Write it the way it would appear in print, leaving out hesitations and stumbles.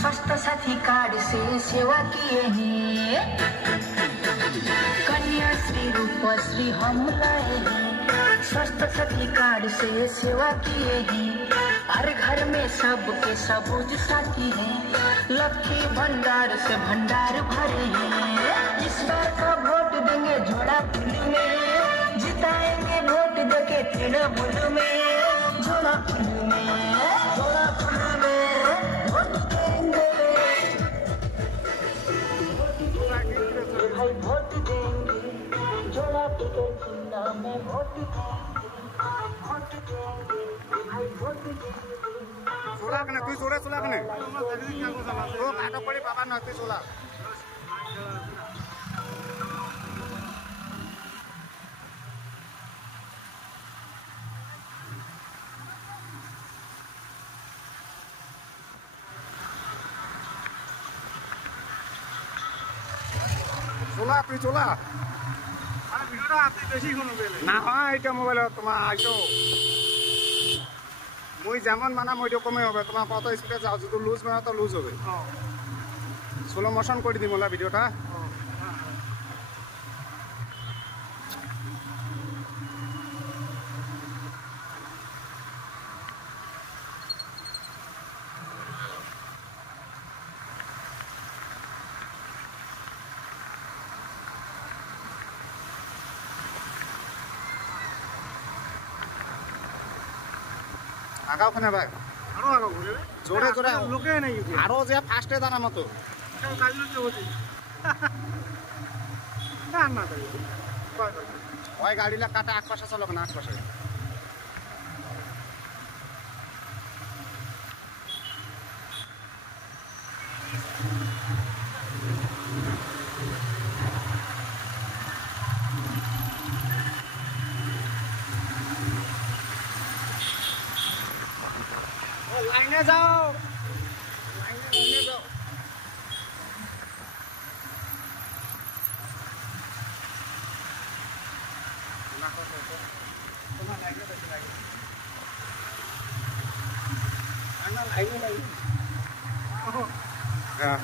स्वास्थ्य साथी कार्ड से सेवा किए हैं, कन्याश्री रूपश्री हम लाए हैं। स्वास्थ्य साथी कार्ड से सेवा किए हैं, हर घर में सबके सबूज साथी हैं। लक्ष्मी भंडार से भंडार भरे हैं, इस बार का वोट देंगे झोड़ा फूल में, जिताएंगे वोट देके तृणमूल में। झोड़ा फूल में, झोड़ा फूल में वोट देंगे, भाई वोट देंगे। झोड़ा फूल चिन्ह में वोट देंगे, वोट देंगे भाई वोट देंगे। सोला कने तुई सोला सोला कने ओ काटो पड़ी बाबा न तुई सोला सोला तुई सोला আরে ভিডিওটা আপনি বেশি কোন বেলে না হয় এটা মোবাইল তোমার আইতো মই যেমন মানা মই কমে হবে তোমার কত স্পিডে যাও যদি লুজ বানা তো লুজ হবে স্লো মোশন করে দিই মোলা ভিডিওটা আগাও খানে ভাই আরো আরো ঘুরে জোরে জোরে লোকে নাই আরো যে ফাস্টে দানা মতো কাজল তো হচ্ছে না না তাই ওই গাড়িলা কাটা এক পাশে চলো না এক পাশে লাইনে যাও লাইনে যাও তোমার লাইনে বেশি লাগে না লাইনে লাগে হ্যাঁ